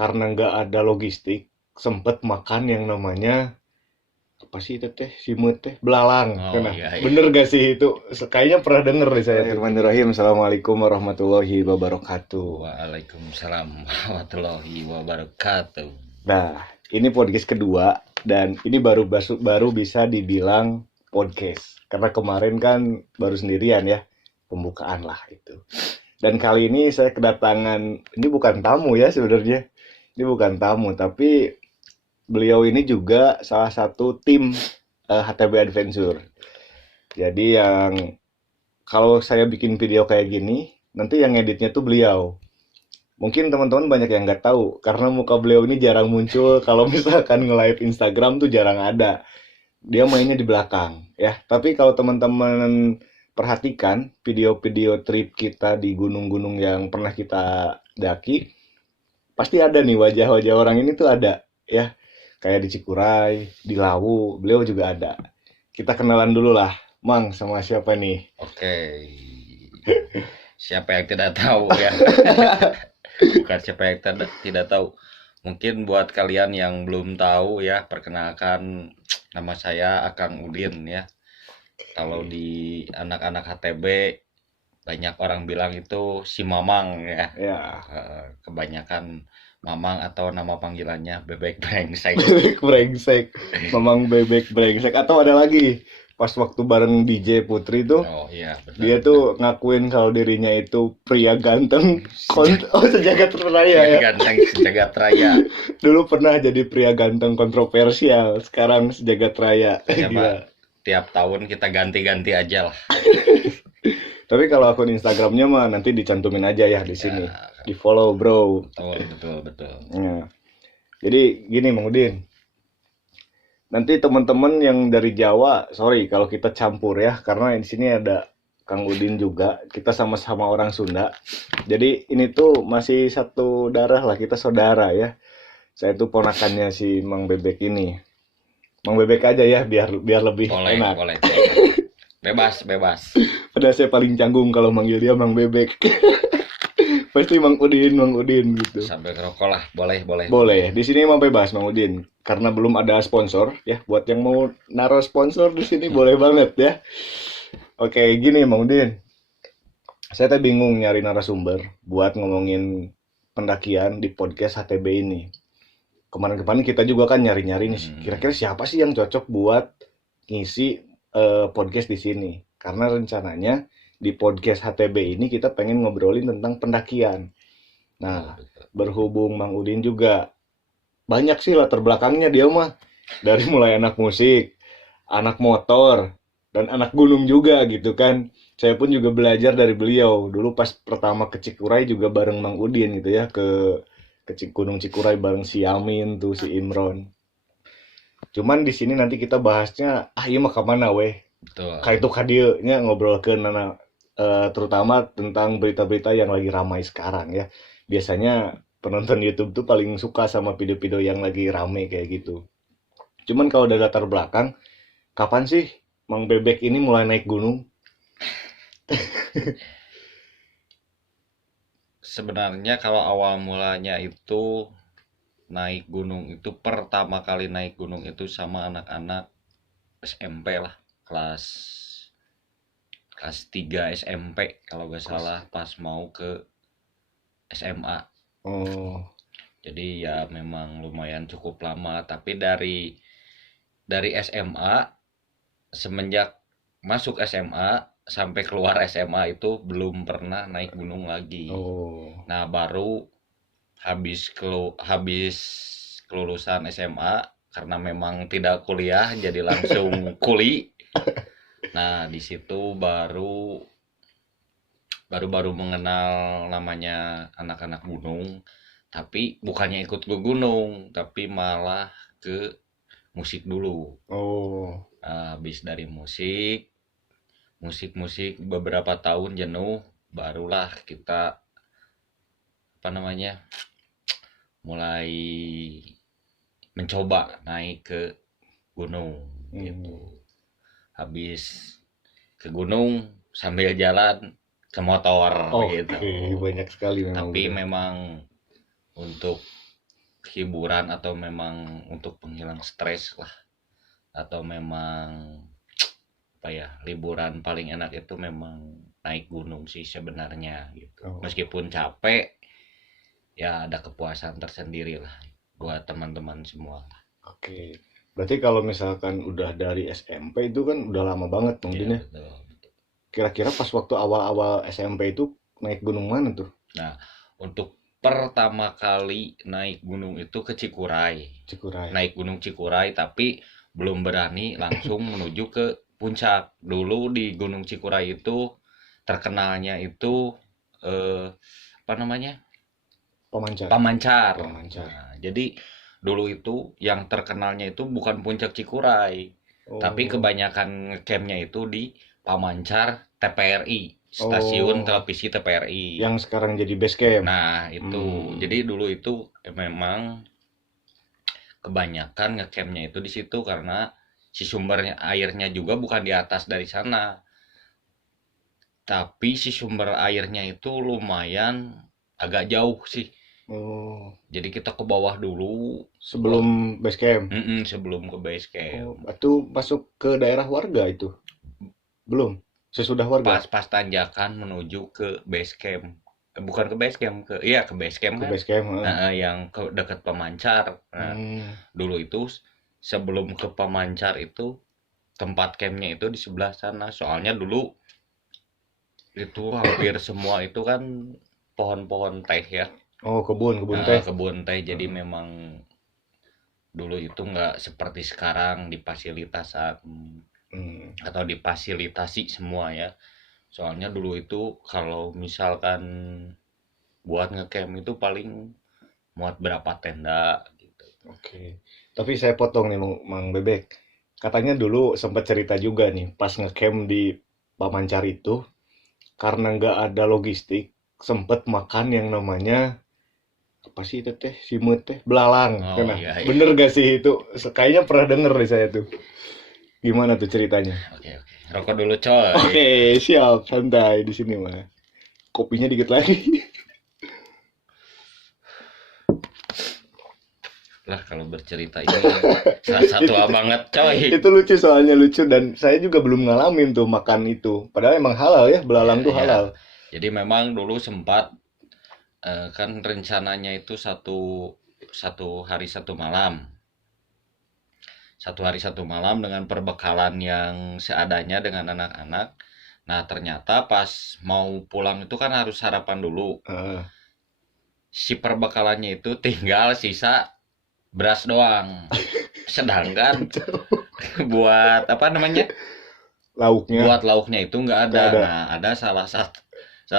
karena nggak ada logistik, sempet makan yang namanya apa sih itu teh, simut teh, belalang. Oh Nah, iya iya. bener gak sih itu? Kayaknya pernah denger deh saya tuh. Bismillahirrahmanirrahim. Assalamualaikum warahmatullahi wabarakatuh. Waalaikumsalam warahmatullahi wabarakatuh. Nah, ini podcast kedua dan ini baru bisa dibilang podcast karena kemarin kan baru sendirian ya, pembukaan lah itu. Dan kali ini saya kedatangan, ini bukan tamu ya sebenarnya. Ini bukan tamu, tapi beliau ini juga salah satu tim HTB Adventure. Jadi yang kalau saya bikin video kayak gini, nanti yang editnya tuh beliau. Mungkin teman-teman banyak yang nggak tahu karena muka beliau ini jarang muncul. Kalau misalkan nge-live Instagram tuh jarang ada. Dia mainnya di belakang ya. Tapi kalau teman-teman perhatikan video-video trip kita di gunung-gunung yang pernah kita daki, pasti ada nih wajah-wajah orang ini tuh ada ya. Kayak di Cikuray, di Lawu, beliau juga ada. Kita kenalan dulu lah, Mang, sama siapa nih? Oke. Siapa yang tidak tahu ya? Bukan siapa yang tidak tahu. Mungkin buat kalian yang belum tahu ya, perkenalkan nama saya Akang Udin ya. Kalau di anak-anak HTB banyak orang bilang itu si Mamang ya. Ya, Kebanyakan Mamang atau nama panggilannya Bebek Brengsek. bebek brengsek, Mamang bebek brengsek. Atau ada lagi, pas waktu bareng DJ Putri tuh, Oh iya, benar. dia tuh ngakuin kalau dirinya itu pria ganteng, sejagat raya ya. Ganteng sejagat raya. Dulu pernah jadi pria ganteng kontroversial, sekarang sejagat raya. Ya, Gila. Pak. Tiap tahun kita ganti-ganti aja lah. Tapi kalau akun Instagramnya mah nanti dicantumin aja ya di sini. Ya, Di follow bro. betul. Ya. Jadi gini Mang Udin. Nanti teman-teman yang dari Jawa, sorry kalau kita campur ya, karena di sini ada Kang Udin juga. Kita sama-sama orang Sunda. Jadi ini tuh masih satu darah lah, kita saudara ya. Saya tuh ponakannya si Mang Bebek ini. Mang Bebek aja ya biar lebih enak. Boleh. Bebas. Padahal saya paling canggung kalau manggil dia Mang Bebek. Pasti Mang Udin gitu. Sampai ngerokok lah, boleh. Boleh, di sini emang bebas Mang Udin. Karena belum ada sponsor ya. Buat yang mau naruh sponsor di sini boleh banget ya. Oke, gini Mang Udin. Saya tuh bingung nyari narasumber buat ngomongin pendakian di podcast HTB ini. Kemarin-kemarin kita juga kan nyari-nyari nih, kira-kira siapa sih yang cocok buat ngisi podcast di sini. Karena rencananya di podcast HTB ini kita pengen ngobrolin tentang pendakian. Nah, berhubung Mang Udin juga banyak sih latar belakangnya dia mah. Dari mulai anak musik, anak motor, dan anak gunung juga gitu kan. Saya pun juga belajar dari beliau. Dulu pas pertama ke Cikuray juga bareng Mang Udin gitu ya, ke Gunung Cikuray bareng si Yamin tuh, si Imron. Cuman di sini nanti kita bahasnya iya mah kemana weh. Betul. Kayak itu kadieu nya ngobrol ke nana terutama tentang berita-berita yang lagi ramai sekarang ya. Biasanya penonton YouTube tuh paling suka sama video-video yang lagi rame kayak gitu. Cuman kalau dari latar belakang, kapan sih Mang Bebek ini mulai naik gunung? Sebenarnya kalau awal mulanya itu naik gunung itu pertama kali naik gunung itu sama anak-anak SMP lah, kelas 3 SMP kalau nggak salah, pas mau ke SMA. Oh, Jadi ya memang lumayan cukup lama, tapi dari SMA, semenjak masuk SMA sampai keluar SMA itu belum pernah naik gunung lagi. oh, Nah, baru habis kelulusan SMA, karena memang tidak kuliah jadi langsung kuli. Nah, di situ baru mengenal namanya anak-anak gunung, tapi bukannya ikut ke gunung, tapi malah ke musik dulu. oh, Nah, habis dari musik beberapa tahun jenuh, barulah kita mulai mencoba naik ke gunung gitu. Habis ke gunung sambil jalan ke motor oh, gitu. banyak sekali memang. Tapi gitu. memang untuk hiburan atau memang untuk penghilang stres lah, atau memang apa ya, liburan paling enak itu memang naik gunung sih sebenarnya gitu. Oh. Meskipun capek, ya ada kepuasan tersendiri lah buat teman-teman semua. Oke. Berarti kalau misalkan udah dari SMP itu kan udah lama banget Iya, mungkin ya. betul. Kira-kira pas waktu awal-awal SMP itu naik gunung mana tuh? Nah, untuk pertama kali naik gunung itu ke Cikuray. Cikuray. Naik gunung Cikuray, tapi belum berani langsung menuju ke puncak. Dulu di Gunung Cikuray itu terkenalnya itu apa namanya? Pemancar. Pamancar. Pemancar. Nah, jadi dulu itu yang terkenalnya itu bukan puncak Cikuray, Oh. tapi kebanyakan campnya itu di Pamancar TPRI, stasiun Oh. televisi TPRI. Yang sekarang jadi base camp. Nah, itu. Jadi dulu itu memang kebanyakan ngecampnya itu di situ karena si sumbernya airnya juga bukan di atas dari sana. Tapi si sumber airnya itu lumayan agak jauh sih. Oh. Jadi kita ke bawah dulu Sebelum base camp. sebelum ke base Oh, camp. itu masuk ke daerah warga itu? Belum. Sesudah warga. Pas tanjakan menuju ke base camp. Bukan ke base camp, ke base camp Ke kan. base camp. Nah, yang ke dekat Pemancar. Nah, dulu itu sebelum ke Pemancar itu tempat campnya itu di sebelah sana. Soalnya dulu itu hampir semua itu kan pohon-pohon teh ya. Oh, kebun Nah, teh. kebun teh. Jadi memang dulu itu nggak seperti sekarang difasilitasan atau difasilitasi semua ya. Soalnya dulu itu kalau misalkan buat ngecamp itu paling muat berapa tenda gitu. Oke. Tapi saya potong nih Mang Bebek. Katanya dulu sempat cerita juga nih pas ngecamp di Pamancar itu karena nggak ada logistik sempat makan yang namanya apa sih itu teh simut teh belalang. Oh, Kena. iya. Bener gak sih itu? Kayaknya pernah denger nih saya tuh. Gimana tuh ceritanya? Oke. Rokok dulu coy. Oke, siap, santai di sini mah. Kopinya dikit lagi. Lah kalau bercerita ini salah satu banget coy. Itu lucu soalnya lucu dan saya juga belum ngalamin tuh makan itu. Padahal emang halal ya, belalang tuh Iya. halal. Jadi memang dulu sempat kan rencananya itu satu hari satu malam. Satu hari satu malam dengan perbekalan yang seadanya dengan anak-anak. Nah, ternyata pas mau pulang itu kan harus sarapan dulu. Si perbekalannya itu tinggal sisa beras doang. Sedangkan buat apa namanya? Lauknya. Buat lauknya itu nggak ada. Nggak ada. Nah, ada salah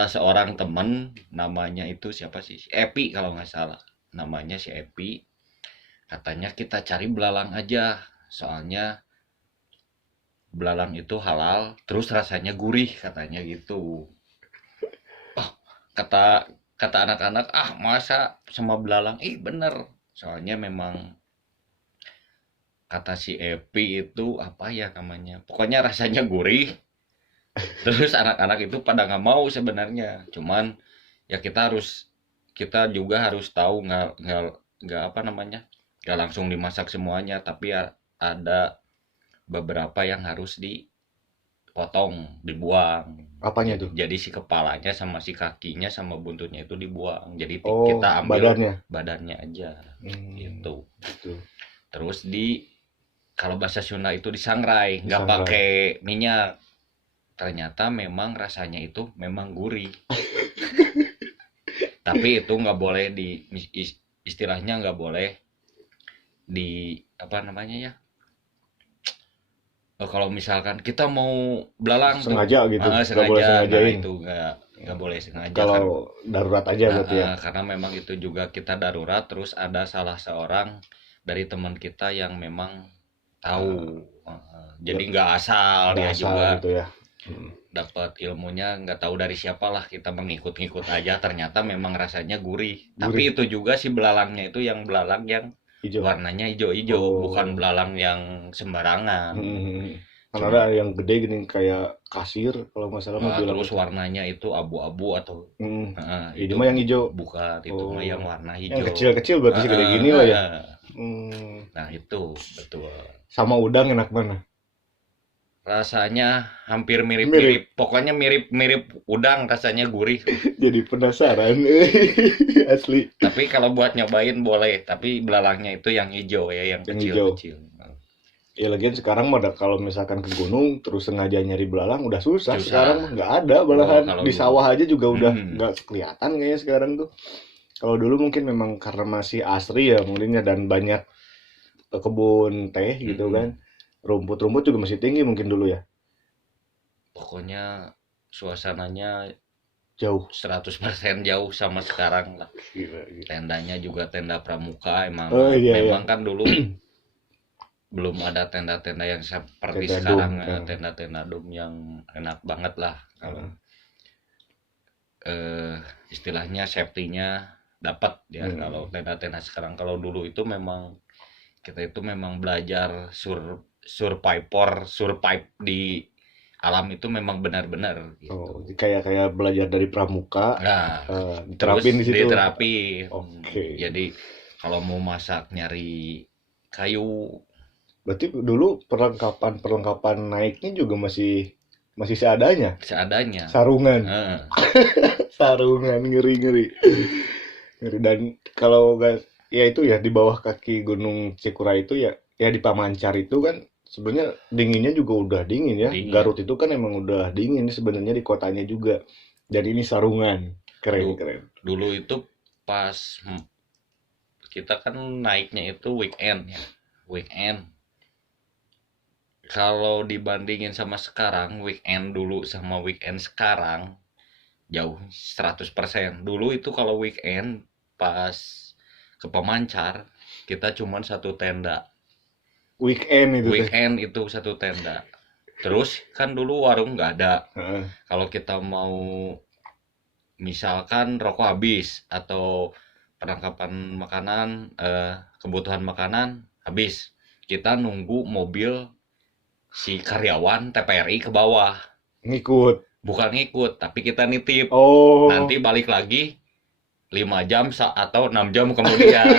seorang temen, namanya itu siapa sih? Si Epi kalau nggak salah. Namanya si Epi. Katanya kita cari belalang aja. Soalnya belalang itu halal, terus rasanya gurih katanya gitu. Oh, kata anak-anak, ah masa sama belalang? Bener. Soalnya memang kata si Epi itu apa ya namanya? Pokoknya rasanya gurih. Terus anak-anak itu pada nggak mau sebenarnya, cuman ya kita juga harus tahu nggak apa namanya, nggak langsung dimasak semuanya, tapi ya ada beberapa yang harus dipotong, dibuang. Apanya tuh? Jadi si kepalanya sama si kakinya sama buntutnya itu dibuang. Jadi Oh, kita ambil badannya aja gitu. Gitu. Terus kalau bahasa Sunda itu disangrai, nggak Disangrai. pakai minyak. Ternyata memang rasanya itu memang gurih. Tapi itu nggak boleh istilahnya nggak boleh apa namanya ya? Kalau misalkan kita mau belalang sengaja gitu. sengaja, boleh sengajain. Itu nggak boleh sengaja. Kalau darurat aja berarti ya. Karena memang itu juga kita darurat, terus ada salah seorang dari teman kita yang memang tahu. Jadi nggak asal dia juga gitu ya. dapat ilmunya, nggak tahu dari siapa lah, kita mengikut-ngikut aja. Ternyata memang rasanya gurih. Tapi itu juga si belalangnya itu yang belalang yang Hijau. warnanya hijau-hijau, bukan belalang yang sembarangan. Kan ada yang gede gini kayak kasir kalau nggak salah mah bilang terus gitu. warnanya itu abu-abu atau Hmm. Ini itu mah yang hijau. bukan, itu mah yang warna Yang hijau. kecil-kecil berarti segede gini lah ya. Nah itu betul. Sama udang enak mana? Rasanya hampir mirip-mirip. Pokoknya mirip-mirip udang, rasanya gurih. Jadi penasaran. Asli. Tapi kalau buat nyobain boleh, tapi belalangnya itu yang hijau ya, yang Yang kecil-kecil. Ya lagian sekarang mah kalau misalkan ke gunung terus sengaja nyari belalang udah susah. Susah. Sekarang mah nggak ada belalang. Kalau Di sawah aja juga udah Hmm. nggak kelihatan kayaknya sekarang tuh. Kalau dulu mungkin memang karena masih asri ya mungkinnya dan banyak kebun teh gitu kan. Rumput-rumput juga masih tinggi mungkin dulu ya. Pokoknya suasananya Jauh. 100% jauh sama sekarang lah. Gila. Tendanya juga tenda pramuka emang. Oh, iya, memang kan dulu belum ada tenda-tenda yang seperti Tenda sekarang, dom, tenda-tenda dom yang enak banget lah. Kalau istilahnya safety-nya dapat ya. Kalau tenda-tenda sekarang, kalau dulu itu memang kita itu memang belajar survive di alam itu memang benar-benar gitu. Oh, kayak belajar dari pramuka. Nah, Diterapin di terus situ. diterapin. Oke. Jadi kalau mau masak nyari kayu. Berarti dulu perlengkapan naiknya juga masih seadanya. Seadanya. Sarungan. Sarungan ngeri. Dan kalau guys, ya itu ya di bawah kaki Gunung Cikuray itu ya di Pamancar itu kan sebenarnya dinginnya juga udah dingin ya. Dingin. Garut itu kan emang udah dingin sebenarnya di kotanya juga. Dan ini sarungan. Keren. Dulu itu pas kita kan naiknya itu weekend ya. Weekend. Kalau dibandingin sama sekarang, weekend dulu sama weekend sekarang jauh 100%. Dulu itu kalau weekend pas ke Pemancar, kita cuman satu tenda. Weekend itu satu tenda. Terus kan dulu warung nggak ada. Kalau kita mau misalkan rokok habis atau perlengkapan makanan, kebutuhan makanan habis, kita nunggu mobil si karyawan TPRI ke bawah. Ngikut. Bukan ngikut, tapi kita nitip. Oh. Nanti balik lagi 5 jam atau 6 jam kemudian.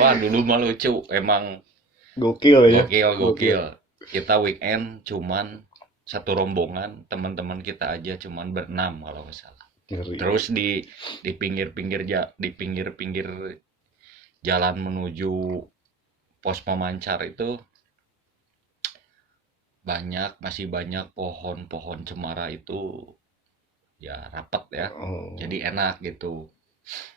Wah, dulu mah lucu, emang gokil ya. Gokil. Kita weekend cuman satu rombongan, teman-teman kita aja cuman berenam kalau nggak salah. Terus di pinggir-pinggir jalan menuju pos Pemancar itu masih banyak pohon-pohon cemara itu ya rapat ya. Jadi enak gitu.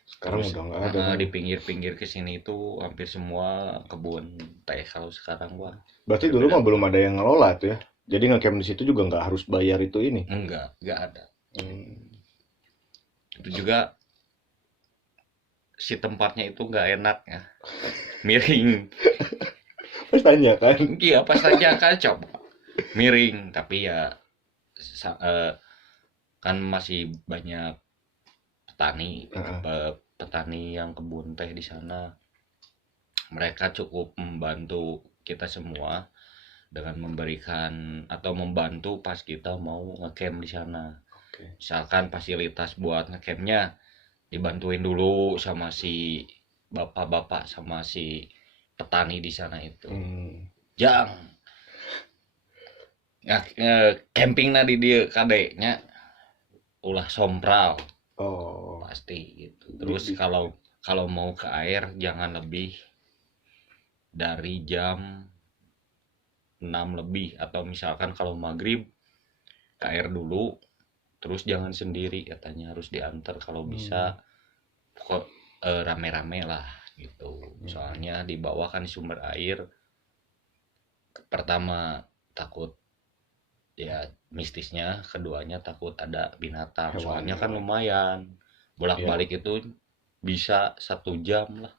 Sekarang Terus, udah nggak ada. Di pinggir-pinggir ke sini itu hampir semua kebun teh kalau sekarang, Bang. Berarti dulu mah belum ada yang ngelola tuh ya. Jadi ngecamp di situ juga nggak harus bayar itu ini. Enggak ada. Itu juga si tempatnya itu nggak enak ya. Miring. Pas tanya kan. Iya, pas aja kan coba. Miring, tapi ya kan masih banyak petani yang kebun teh di sana. Mereka cukup membantu kita semua dengan memberikan atau membantu pas kita mau ngecamp di sana. Misalkan fasilitas buat ngecampnya dibantuin dulu sama si bapak-bapak sama si petani di sana itu. Jang camping di dia kadeknya ulah sompral. Pasti gitu. Terus kalau mau ke air jangan lebih dari jam 6 lebih, atau misalkan kalau maghrib ke air dulu, terus jangan sendiri, katanya harus diantar kalau bisa. Kok rame-rame lah gitu. Soalnya di bawah kan sumber air, pertama takut ya mistisnya, keduanya takut ada binatang. Soalnya kan lumayan bolak-balik itu bisa 1 jam lah.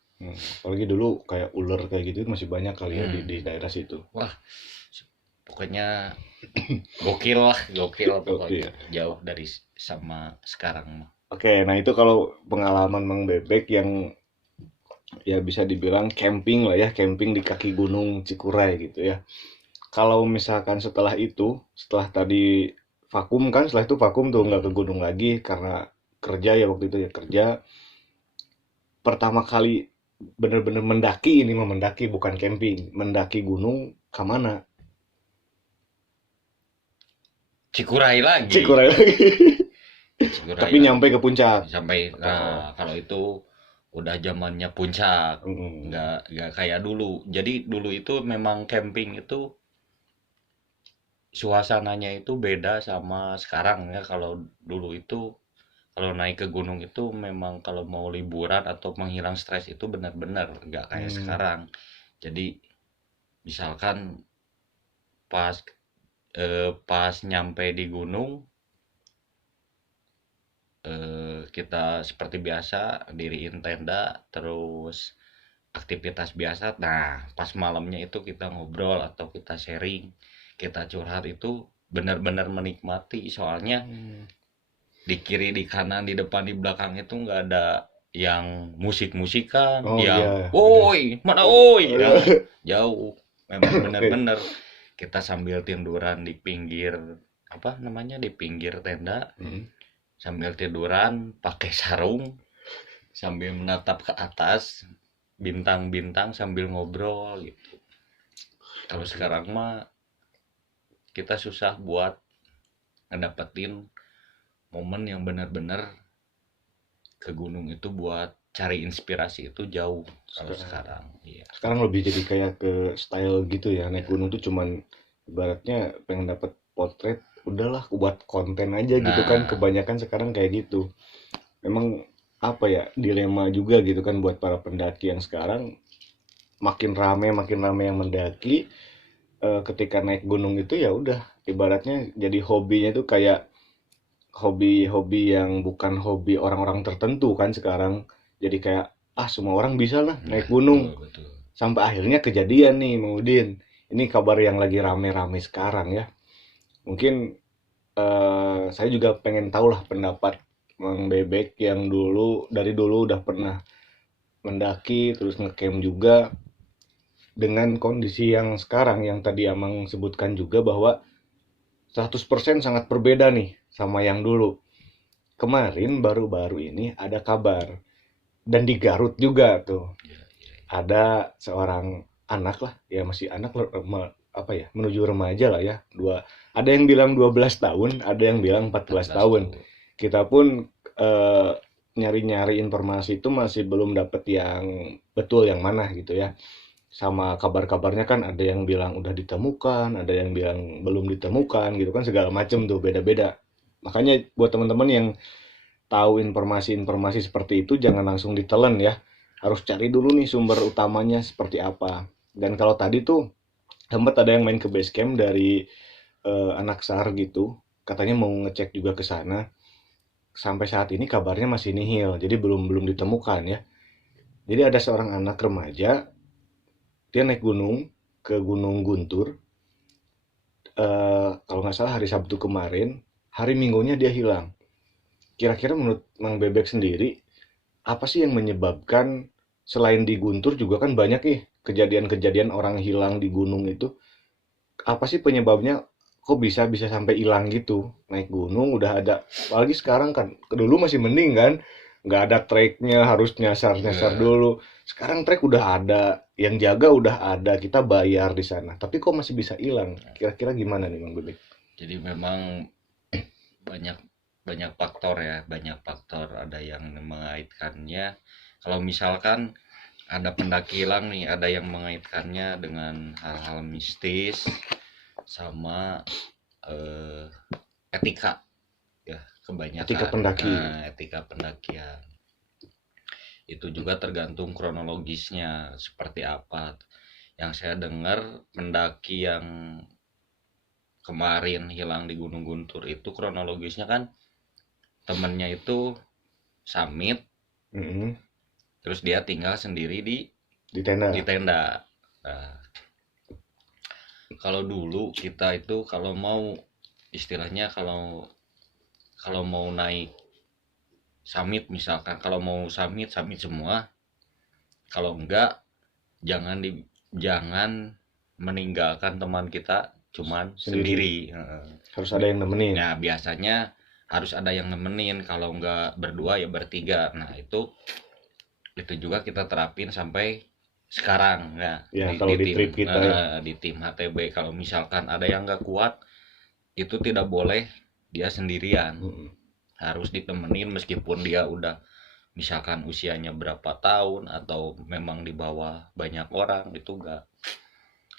Apalagi dulu kayak ular kayak gitu masih banyak kali ya di daerah situ. Wah, pokoknya gokil pokoknya. Jauh dari sama sekarang mah. Oke, nah itu kalau pengalaman Mang Bebek yang ya bisa dibilang camping lah ya, camping di kaki Gunung Cikuray gitu ya. kalau misalkan setelah tadi vakum kan, setelah itu vakum tuh nggak ke gunung lagi karena kerja ya waktu itu ya kerja. Pertama kali bener-bener mendaki, ini mah mendaki bukan camping, mendaki gunung ke mana? Cikuray lagi. Cikuray lagi. Cikuray Tapi lagi. nyampe ke puncak. Sampai kalau itu udah zamannya puncak, Mm. nggak kayak dulu. Jadi dulu itu memang camping itu suasananya itu beda sama sekarang ya. Kalau dulu itu kalau naik ke gunung itu memang kalau mau liburan atau menghilang stres itu benar-benar nggak kayak sekarang. Jadi misalkan pas pas nyampe di gunung, kita seperti biasa diriin tenda terus aktivitas biasa. Nah, pas malamnya itu kita ngobrol atau kita sharing, kita curhat itu benar-benar menikmati. Soalnya di kiri, di kanan, di depan, di belakang itu nggak ada yang musik-musikan, Oh yang iya, woi, mana woi, ya, jauh. Memang benar-benar kita sambil tiduran di pinggir apa namanya di pinggir tenda, sambil tiduran pakai sarung, sambil menatap ke atas bintang-bintang sambil ngobrol gitu. Kalau sekarang mah kita susah buat ngedapetin momen yang benar-benar ke gunung itu buat cari inspirasi itu jauh kalau sekarang. Iya. Sekarang lebih jadi kayak ke style gitu ya, naik gunung tuh cuman ibaratnya pengen dapet potret, udahlah buat konten aja gitu kan, Nah, kebanyakan sekarang kayak gitu. Memang apa ya, dilema juga gitu kan buat para pendaki yang sekarang, makin rame yang mendaki. Ketika naik gunung itu ya udah ibaratnya jadi hobinya itu kayak hobi-hobi yang bukan hobi orang-orang tertentu kan sekarang, jadi kayak semua orang bisa lah naik gunung. betul. Sampai akhirnya kejadian nih Mang Udin, ini kabar yang lagi rame-rame sekarang ya. Mungkin saya juga pengen tahu lah pendapat Mang Bebek yang dari dulu udah pernah mendaki terus ngecamp juga, dengan kondisi yang sekarang yang tadi Amang sebutkan juga bahwa 100% sangat berbeda nih sama yang dulu. Kemarin baru-baru ini ada kabar, dan di Garut juga tuh ada seorang anak lah, ya masih anak apa ya, menuju remaja lah ya. Ada yang bilang 12 tahun, ada yang bilang 14 tahun. Kita pun eh, nyari-nyari informasi itu masih belum dapet yang betul yang mana gitu ya. Sama kabar-kabarnya kan ada yang bilang udah ditemukan, ada yang bilang belum ditemukan gitu kan, segala macem tuh beda-beda. Makanya buat teman-teman yang tahu informasi-informasi seperti itu jangan langsung ditelan ya. Harus cari dulu nih sumber utamanya seperti apa. Dan kalau tadi tuh sempat ada yang main ke base camp dari anak SAR gitu, katanya mau ngecek juga ke sana. Sampai saat ini kabarnya masih nihil, jadi belum belum ditemukan ya. Jadi ada seorang anak remaja, dia naik gunung ke Gunung Guntur. Kalau nggak salah hari Sabtu kemarin, hari Minggunya dia hilang. Kira-kira menurut Mang Bebek sendiri, apa sih yang menyebabkan, selain di Guntur juga kan banyak nih kejadian-kejadian orang hilang di gunung itu. Apa sih penyebabnya, kok bisa bisa sampai hilang gitu? Naik gunung udah ada, apalagi sekarang kan, dulu masih mending kan, nggak ada treknya harus nyasar-nyasar dulu. Sekarang trek udah ada, yang jaga udah ada, kita bayar di sana. Tapi kok masih bisa hilang? Kira-kira gimana nih Mang Bebek? Jadi memang banyak banyak faktor ya, banyak faktor. Ada yang mengaitkannya. Kalau misalkan ada pendaki hilang nih, ada yang mengaitkannya dengan hal-hal mistis sama etika ya, kebanyakan Etika pendaki. etika pendakian itu juga tergantung kronologisnya seperti apa. Yang saya dengar pendaki yang kemarin hilang di Gunung Guntur itu kronologisnya kan temennya itu summit, Mm-mm. terus dia tinggal sendiri Di tenda. di tenda. Nah, kalau dulu kita itu kalau mau istilahnya kalau kalau mau naik summit misalkan, kalau mau summit semua, kalau enggak jangan meninggalkan teman kita cuman Sendiri. sendiri. Heeh. Harus ada yang nemenin. Nah, biasanya harus ada yang nemenin, kalau nggak berdua ya bertiga. Nah, itu juga kita terapin sampai sekarang. Nah, Ya, kalau di trip kita ya. di tim HTB, kalau misalkan ada yang nggak kuat, itu tidak boleh dia sendirian. Harus ditemenin meskipun dia udah misalkan usianya berapa tahun atau memang di bawah banyak orang, itu enggak.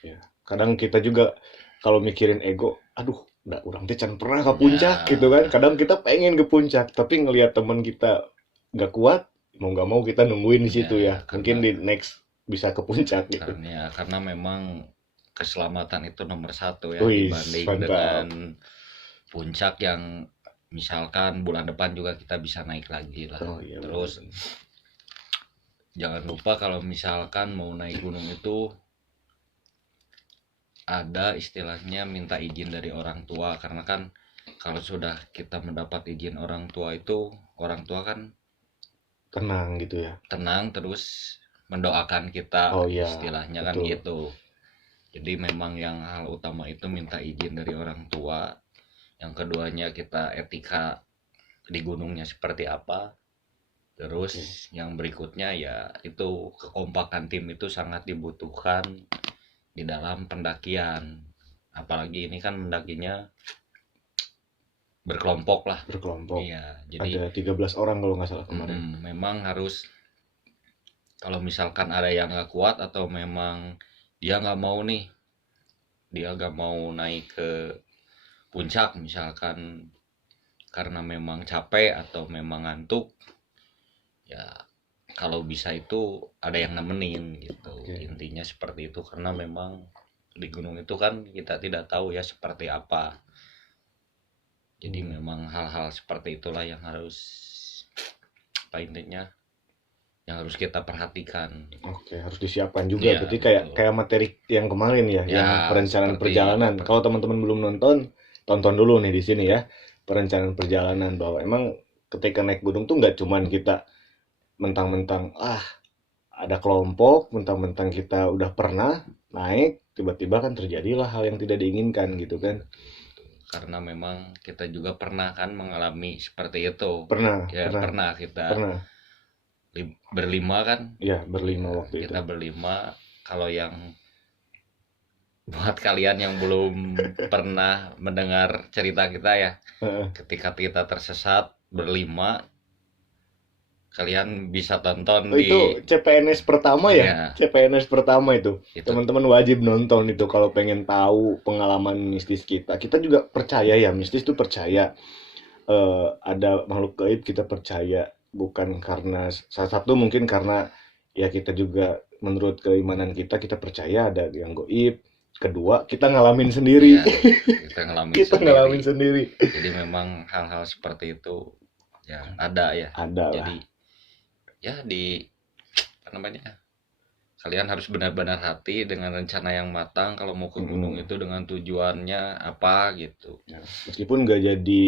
Ya. Kadang kita juga kalau mikirin ego, aduh, nggak orang teh can pernah ke puncak Ya. gitu kan. Kadang kita pengen ke puncak, tapi ngelihat teman kita nggak kuat, mau nggak mau kita nungguin di situ ya. Mungkin di next bisa ke puncak gitu. Karena memang keselamatan itu nomor satu ya, Wih, dibanding mantap. dengan puncak yang misalkan bulan depan juga kita bisa naik lagi lah. Oh, iya, Terus benar. jangan lupa kalau misalkan mau naik gunung itu ada istilahnya minta izin dari orang tua, karena kan kalau sudah kita mendapat izin orang tua itu, orang tua kan Tenang gitu ya. tenang, terus mendoakan kita. Oh iya, istilahnya kan betul. gitu. Jadi memang yang hal utama itu minta izin dari orang tua. Yang keduanya kita etika di gunungnya seperti apa. Terus yang berikutnya ya itu kekompakan tim itu sangat dibutuhkan di dalam pendakian. Apalagi ini kan mendakinya berkelompok lah. Berkelompok. Iya, jadi Ada 13 orang kalau nggak salah kemarin. memang harus, kalau misalkan ada yang nggak kuat atau memang dia nggak mau nih, dia nggak mau naik ke puncak misalkan karena memang capek atau memang ngantuk, ya kalau bisa itu ada yang nemenin gitu. Oke. Intinya seperti itu, karena memang di gunung itu kan kita tidak tahu ya seperti apa. Jadi memang hal-hal seperti itulah yang harus, apa intinya, yang harus kita perhatikan. Oke, harus disiapkan juga. Iya, Berarti betul. kayak materi yang kemarin ya, Ya, yang perencanaan seperti- perjalanan. Kalau teman-teman belum nonton, tonton dulu nih di sini ya. Perencanaan perjalanan, bahwa emang ketika naik gunung tuh nggak cuman kita mentang-mentang ada kelompok, mentang-mentang kita udah pernah naik, tiba-tiba kan terjadilah hal yang tidak diinginkan gitu kan. Karena memang kita juga pernah kan mengalami seperti itu. Pernah, Ya, pernah, pernah kita pernah. berlima kan. Ya, berlima waktu itu. Kita berlima. Kalau yang buat kalian yang belum pernah mendengar cerita kita ya, Heeh. ketika kita tersesat berlima, kalian bisa tonton Oh, itu CPNS pertama ya? Iya. CPNS pertama itu. Itu. Teman-teman wajib nonton itu kalau pengen tahu pengalaman mistis kita. Kita juga percaya ya, mistis itu percaya. Ada makhluk gaib, kita percaya. Bukan karena, salah satu mungkin karena ya kita juga menurut keimanan kita percaya ada yang gaib. Kedua, kita ngalamin sendiri. Iya, kita ngalamin Kita sendiri. ngalamin sendiri. Jadi memang hal-hal seperti itu ya ada ya. Ada lah. Jadi ya apa namanya, kalian harus benar-benar hati dengan rencana yang matang kalau mau ke gunung itu, dengan tujuannya apa gitu. Ya, meskipun nggak jadi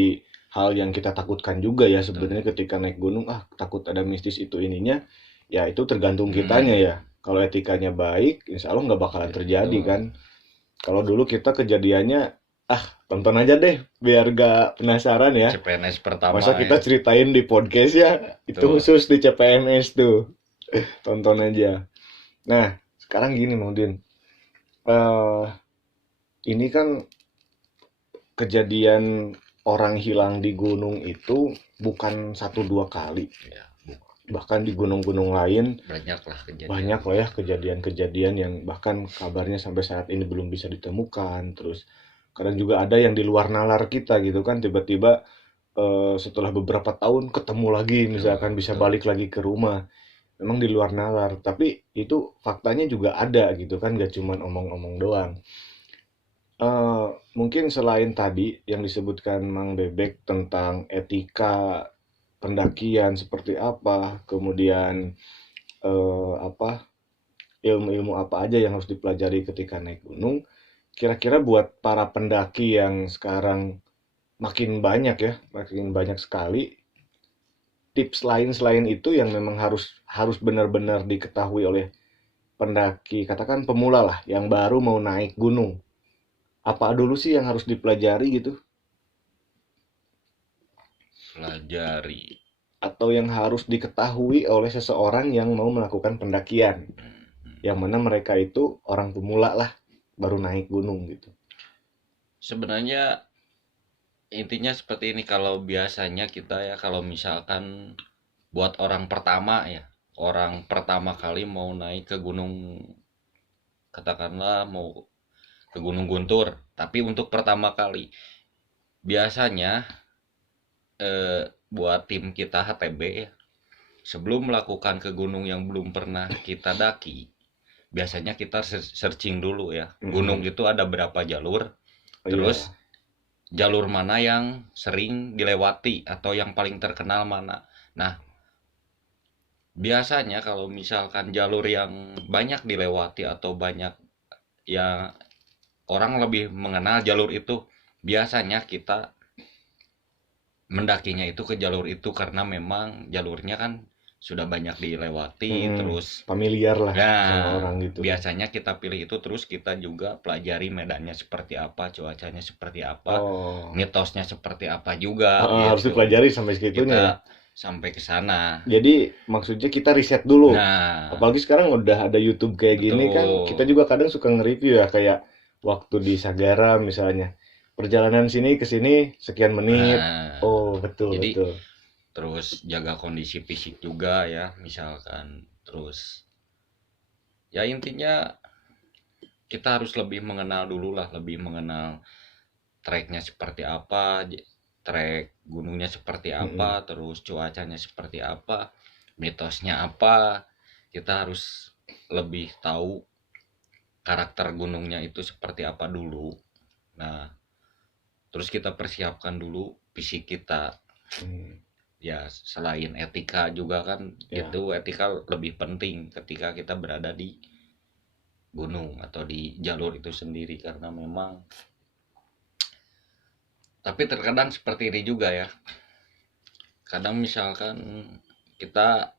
hal yang kita takutkan juga ya sebenarnya ketika naik gunung, takut ada mistis itu ininya, ya itu tergantung kitanya ya. Kalau etikanya baik, insya Allah nggak bakalan terjadi kan. Kalau dulu kita kejadiannya, tonton aja deh biar gak penasaran ya. CPNS pertama. Masa kita ceritain di podcast ya, itu Tuh. khusus di CPNS tuh. Tonton aja. Nah, sekarang gini Maudin. Ini kan kejadian orang hilang di gunung itu bukan 1-2 kali. Ya, Bahkan di gunung-gunung lain banyak lah kejadian. banyak lah ya kejadian-kejadian yang bahkan kabarnya sampai saat ini belum bisa ditemukan. Terus kadang juga ada yang di luar nalar kita gitu kan, tiba-tiba setelah beberapa tahun ketemu lagi, misalkan bisa balik lagi ke rumah. Memang di luar nalar, tapi itu faktanya juga ada gitu kan, gak cuman omong-omong doang. Mungkin selain tadi yang disebutkan Mang Bebek tentang etika pendakian seperti apa, kemudian ilmu-ilmu apa aja yang harus dipelajari ketika naik gunung, kira-kira buat para pendaki yang sekarang makin banyak sekali, tips lain selain itu yang memang harus benar-benar diketahui oleh pendaki, katakan pemula lah, yang baru mau naik gunung, apa dulu sih yang harus dipelajari gitu? Pelajari. Atau yang harus diketahui oleh seseorang yang mau melakukan pendakian? Yang mana mereka itu orang pemula lah, baru naik gunung gitu. Sebenarnya intinya seperti ini, kalau biasanya kita ya kalau misalkan buat orang pertama ya, orang pertama kali mau naik ke gunung, katakanlah mau ke Gunung Guntur, tapi untuk pertama kali biasanya buat tim kita HTB ya, sebelum melakukan ke gunung yang belum pernah kita daki, biasanya kita searching dulu ya, gunung itu ada berapa jalur, terus jalur mana yang sering dilewati atau yang paling terkenal mana. Nah, biasanya kalau misalkan jalur yang banyak dilewati atau banyak ya orang lebih mengenal jalur itu, biasanya kita mendakinya itu ke jalur itu karena memang jalurnya kan sudah banyak dilewati, terus familiar lah ya, sama orang gitu. biasanya kita pilih itu, terus kita juga pelajari medannya seperti apa, cuacanya seperti apa, mitosnya seperti apa juga gitu. Harus dipelajari sampai segitunya kita ya? Sampai ke sana. Jadi maksudnya kita riset dulu. Nah, apalagi sekarang udah ada YouTube kayak gini kan, kita juga kadang suka nge-review ya, kayak waktu di Sagara misalnya, perjalanan sini ke sini sekian menit. Betul. Jadi betul. Terus jaga kondisi fisik juga ya, misalkan. Terus ya intinya kita harus lebih mengenal dulu lah, lebih mengenal treknya seperti apa, trek gunungnya seperti apa, terus cuacanya seperti apa, mitosnya apa. Kita harus lebih tahu karakter gunungnya itu seperti apa dulu. Nah, terus kita persiapkan dulu fisik kita. Ya, selain etika juga kan, itu etika lebih penting ketika kita berada di gunung atau di jalur itu sendiri, karena memang tapi terkadang seperti ini juga ya, kadang misalkan kita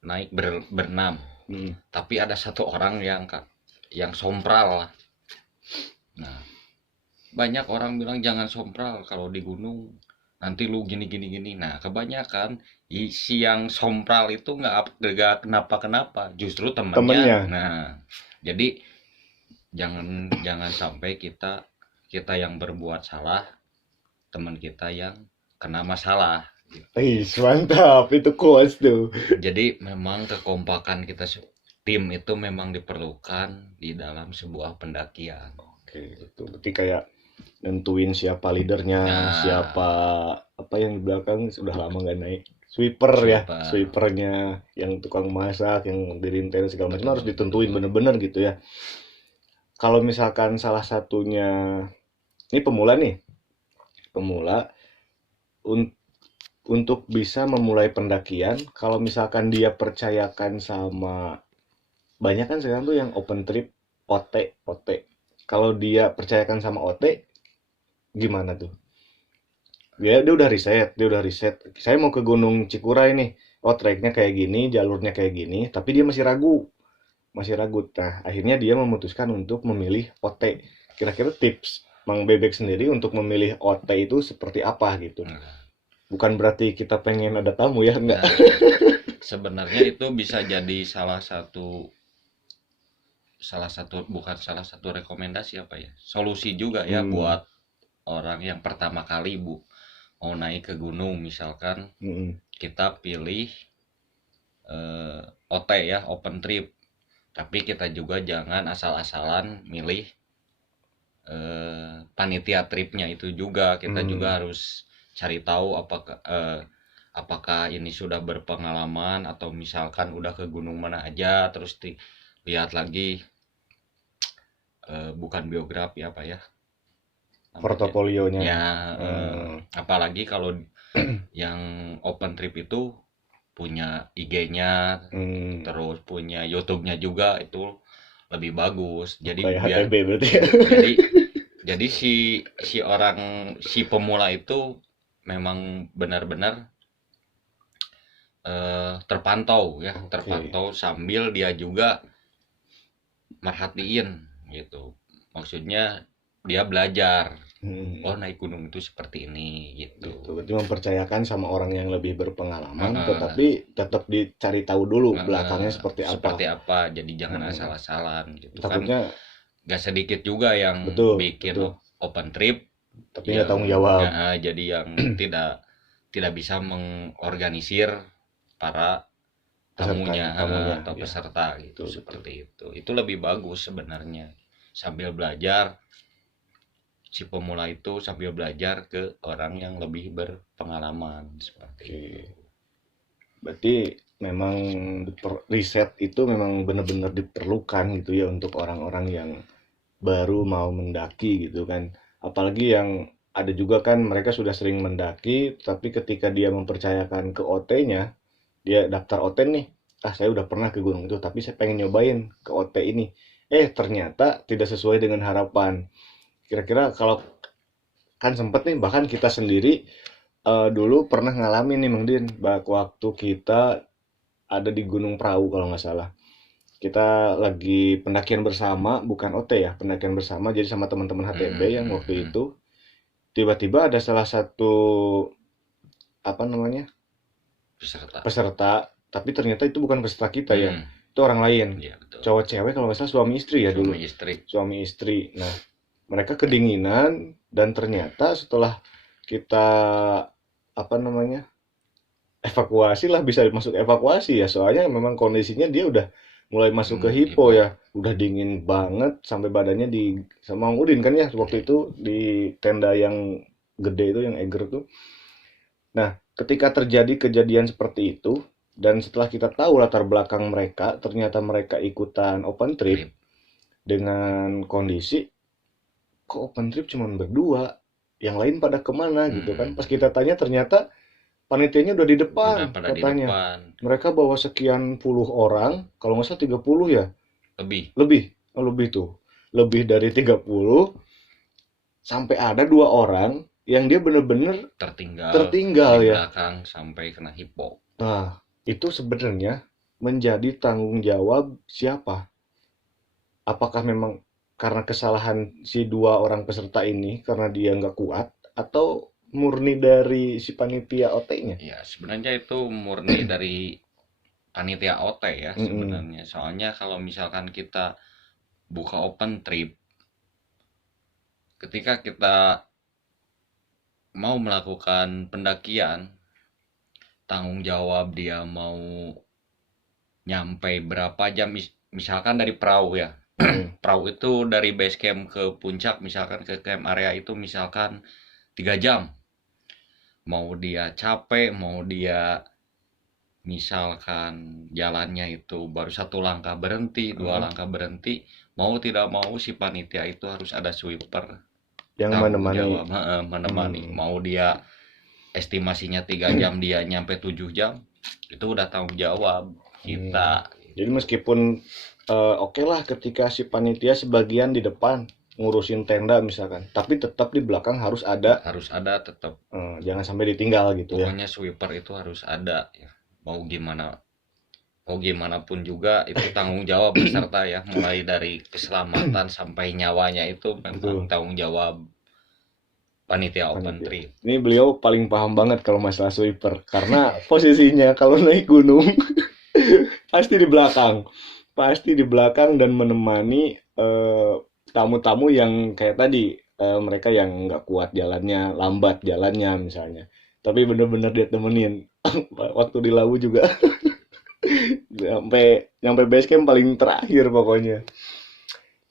naik berenam, tapi ada satu orang yang sompral lah. Nah, banyak orang bilang jangan sompral kalau di gunung, nanti lu gini. Nah, kebanyakan si yang sompral itu nggak kenapa, justru temennya. Nah, jadi jangan sampai kita yang berbuat salah, teman kita yang kena masalah. Mantap, itu quotes tuh. Jadi memang kekompakan kita tim itu memang diperlukan di dalam sebuah pendakian. Oke, itu berarti kayak nentuin siapa leadernya, siapa apa yang di belakang sudah lama nggak naik, sweeper ya, sweepernya, yang tukang masak, yang dirinten segala macam, harus ditentuin bener-bener gitu ya. Kalau misalkan salah satunya ini pemula untuk bisa memulai pendakian, kalau misalkan dia percayakan sama, banyak kan sekarang tuh yang open trip, OT. Kalau dia percayakan sama OT, gimana tuh? Dia udah riset, saya mau ke Gunung Cikuray nih, treknya kayak gini, jalurnya kayak gini, tapi dia masih ragu. Nah, akhirnya dia memutuskan untuk memilih OT. Kira-kira tips Mang Bebek sendiri untuk memilih OT itu seperti apa gitu? Bukan berarti kita pengen ada tamu ya, enggak. Sebenarnya itu bisa jadi salah satu rekomendasi apa ya, solusi juga ya, buat orang yang pertama kali mau naik ke gunung. Misalkan kita pilih OT ya, open trip, tapi kita juga jangan asal-asalan milih panitia tripnya itu juga. Kita juga harus cari tahu apakah ini sudah berpengalaman, atau misalkan udah ke gunung mana aja, terus lihat lagi bukan biografi apa ya, portofolionya ya. Apalagi kalau yang open trip itu punya IG-nya, terus punya YouTube-nya juga, itu lebih bagus. Jadi kayak HTB berarti. jadi si pemula itu memang benar-benar terpantau ya, terpantau, sambil dia juga merhatiin gitu. Maksudnya dia belajar, Hmm. oh naik gunung itu seperti ini Gitu. gitu. Berarti mempercayakan sama orang yang lebih berpengalaman, Heeh, tetapi tetap dicari tahu dulu belakangnya heeh, seperti apa. seperti apa. Jadi jangan Hmm. asal-asalan gitu kan. Takutnya Gak sedikit juga yang betul, bikin betul. open trip Tapi nggak tanggung yang jawab. jadi yang tidak bisa mengorganisir para tamunya Tamunya, atau ya. peserta gitu, Betul, seperti itu lebih bagus sebenarnya. Sambil belajar, si pemula itu sambil belajar ke orang yang lebih berpengalaman seperti Oke. itu. Berarti memang riset itu memang benar-benar diperlukan gitu ya untuk orang-orang yang baru mau mendaki gitu kan. Apalagi yang ada juga kan mereka sudah sering mendaki, tapi ketika dia mempercayakan ke OT-nya, dia daftar OT nih. Ah, saya udah pernah ke gunung itu, tapi saya pengen nyobain ke OT ini. Ternyata tidak sesuai dengan harapan. Kira-kira kalau kan sempet nih, bahkan kita sendiri dulu pernah ngalamin nih Mang Din, waktu kita ada di Gunung Prau kalau nggak salah. Kita lagi pendakian bersama, bukan OT ya, pendakian bersama, jadi sama teman-teman HTB yang waktu itu. Tiba-tiba ada salah satu, apa namanya, Peserta. peserta, tapi ternyata itu bukan peserta kita ya, Hmm, itu orang lain. ya betul. Cowok cewek kalau nggak salah suami istri ya dulu. Suami istri. Suami istri. Nah, mereka kedinginan dan ternyata setelah kita, apa namanya, evakuasi lah, bisa masuk evakuasi ya, soalnya memang kondisinya dia udah mulai masuk ke hipo Hipo. ya, udah dingin banget sampai badannya di sama Mang Udin kan ya waktu itu di tenda yang gede itu yang Eger tuh. Nah, ketika terjadi kejadian seperti itu dan setelah kita tahu latar belakang mereka, ternyata mereka ikutan open trip Trip. dengan kondisi kok open trip cuma berdua, yang lain pada kemana gitu kan. Pas kita tanya ternyata panitianya udah di depan Udah pada di katanya. depan. Mereka bawa sekian puluh orang, kalau nggak salah 30 ya, Lebih lebih tuh, lebih dari 30, sampai ada dua orang yang dia bener-bener di tertinggal ya. belakang sampai kena hipo. Nah, itu sebenarnya menjadi tanggung jawab siapa? Apakah memang karena kesalahan si dua orang peserta ini karena dia nggak kuat, atau murni dari si panitia OT-nya? Ya sebenarnya itu murni dari panitia OT ya Mm-mm. sebenarnya. Soalnya kalau misalkan kita buka open trip, ketika kita mau melakukan pendakian, tanggung jawab dia mau nyampe berapa jam, misalkan dari perahu ya. Perahu itu dari base camp ke puncak, misalkan ke camp area itu misalkan 3 jam. Mau dia capek, mau dia misalkan jalannya itu baru satu langkah berhenti, dua langkah berhenti, mau tidak mau si panitia itu harus ada sweeper Yang tanggung menemani. jawab, menemani. Mau dia estimasinya 3 jam, dia nyampe 7 jam, itu udah tanggung jawab kita. Jadi meskipun oke lah ketika si panitia sebagian di depan ngurusin tenda misalkan, tapi tetap di belakang harus ada, Tetap. jangan sampai ditinggal gitu ya. Pokoknya sweeper itu harus ada ya. Mau gimana pun juga itu tanggung jawab peserta ya, mulai dari keselamatan sampai nyawanya itu memang tanggung jawab panitia open trip. Ini beliau paling paham banget kalau masalah sweeper, karena posisinya kalau naik gunung pasti di belakang dan menemani tamu-tamu yang kayak tadi, mereka yang nggak kuat jalannya, lambat jalannya misalnya, tapi bener-bener dia temenin. Waktu di Lawu juga sampai base camp paling terakhir pokoknya.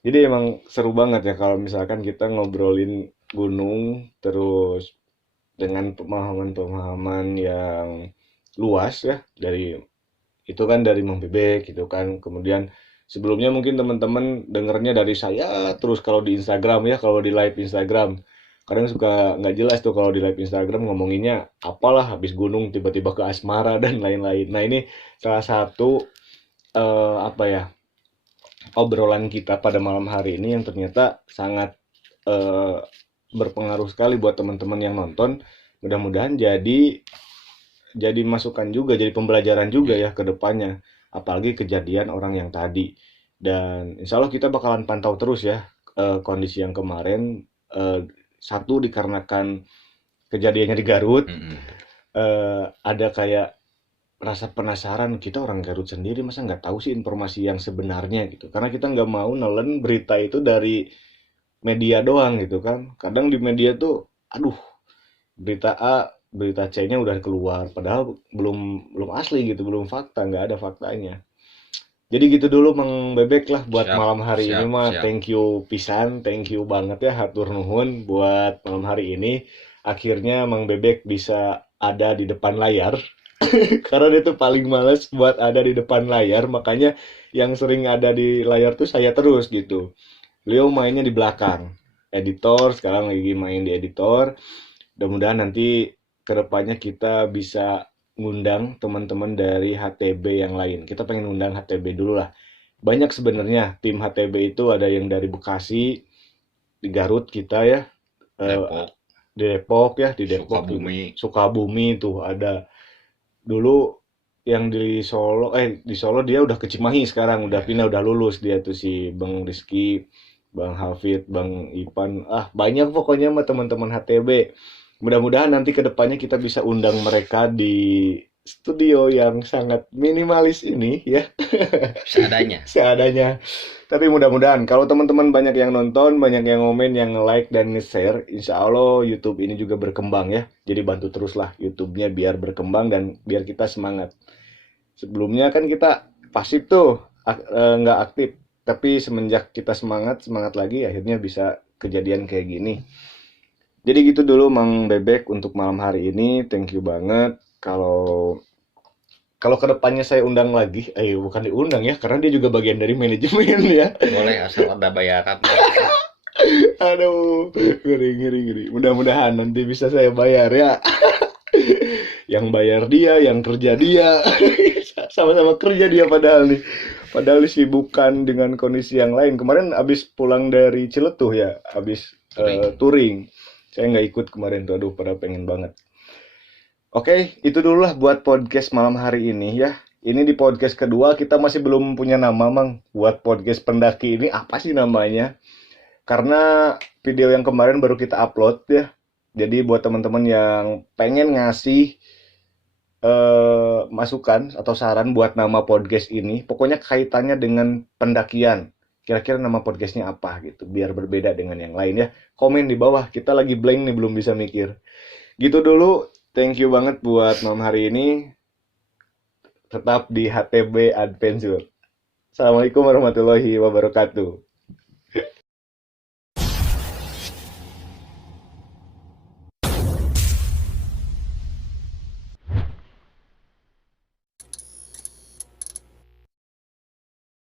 Jadi emang seru banget ya kalau misalkan kita ngobrolin gunung terus dengan pemahaman-pemahaman yang luas ya, dari itu kan dari Mang Bebek gitu kan. Kemudian sebelumnya mungkin teman-teman dengernya dari saya terus kalau di Instagram ya, kalau di live Instagram kadang suka nggak jelas tuh kalau di live Instagram ngomonginnya apalah, habis gunung tiba-tiba ke asmara dan lain-lain. Nah, ini salah satu apa ya, obrolan kita pada malam hari ini yang ternyata sangat eh, berpengaruh sekali buat teman-teman yang nonton. Mudah-mudahan jadi masukan juga, jadi pembelajaran juga ya ke depannya. Apalagi kejadian orang yang tadi. Dan insya Allah kita bakalan pantau terus ya kondisi yang kemarin. Satu dikarenakan kejadiannya di Garut, Mm-mm. ada kayak rasa penasaran, kita orang Garut sendiri masa nggak tahu sih informasi yang sebenarnya gitu. Karena kita nggak mau nelen berita itu dari media doang gitu kan. Kadang di media tuh, aduh, berita A, berita C-nya udah keluar, padahal belum belum asli gitu, belum fakta, nggak ada faktanya. Jadi gitu dulu Mang Bebek lah buat Siap, malam hari ini siap, mah. siap. Thank you pisan, thank you banget ya, hatur nuhun buat malam hari ini. Akhirnya Mang Bebek bisa ada di depan layar karena dia tuh paling males buat ada di depan layar, makanya yang sering ada di layar tuh saya terus gitu. Beliau mainnya di belakang, editor, sekarang lagi main di editor. Mudah-mudahan nanti kedepannya kita bisa ngundang teman-teman dari HTB yang lain. Kita pengen ngundang HTB dulu lah. Banyak sebenarnya tim HTB itu, ada yang dari Bekasi, di Garut kita ya, Depok, di Depok ya, di Depok juga. Sukabumi. Sukabumi tuh ada. Dulu yang di Solo dia udah ke Cimahi, sekarang udah Ya. pindah, udah lulus dia tuh, si Bang Rizky, Bang Hafid, Bang Ipan, banyak pokoknya mah teman-teman HTB. Mudah-mudahan nanti ke depannya kita bisa undang mereka di studio yang sangat minimalis ini ya, Seadanya. seadanya. Tapi mudah-mudahan kalau teman-teman banyak yang nonton, banyak yang komen, yang nge-like dan nge-share, insya Allah YouTube ini juga berkembang ya. Jadi bantu teruslah YouTube-nya biar berkembang dan biar kita semangat. Sebelumnya kan kita pasif tuh, nggak aktif. Tapi semenjak kita semangat, semangat lagi, akhirnya bisa kejadian kayak gini. Jadi gitu dulu Mang Bebek untuk malam hari ini. Thank you banget. Kalau kalau kedepannya saya undang lagi, bukan diundang ya, karena dia juga bagian dari manajemen ya. Boleh asal ada bayaran. Aduh, ngeri, ngeri, ngeri. Mudah-mudahan nanti bisa saya bayar ya. Yang bayar dia, yang kerja dia. Sama-sama kerja dia padahal nih. Padahal disibukkan dengan kondisi yang lain. Kemarin abis pulang dari Ciletuh ya, abis touring. Saya nggak ikut kemarin tuh, aduh pada pengen banget. Oke, itu dulu lah buat podcast malam hari ini ya. Ini di podcast kedua, kita masih belum punya nama, Mang. Buat podcast pendaki ini, apa sih namanya? Karena video yang kemarin baru kita upload ya. Jadi buat teman-teman yang pengen ngasih masukan atau saran buat nama podcast ini, pokoknya kaitannya dengan pendakian. Kira-kira nama podcastnya apa gitu, biar berbeda dengan yang lain ya. Komen di bawah, kita lagi blank nih, belum bisa mikir. Gitu dulu, thank you banget buat malam hari ini. Tetap di HTB Adventure. Assalamualaikum warahmatullahi wabarakatuh.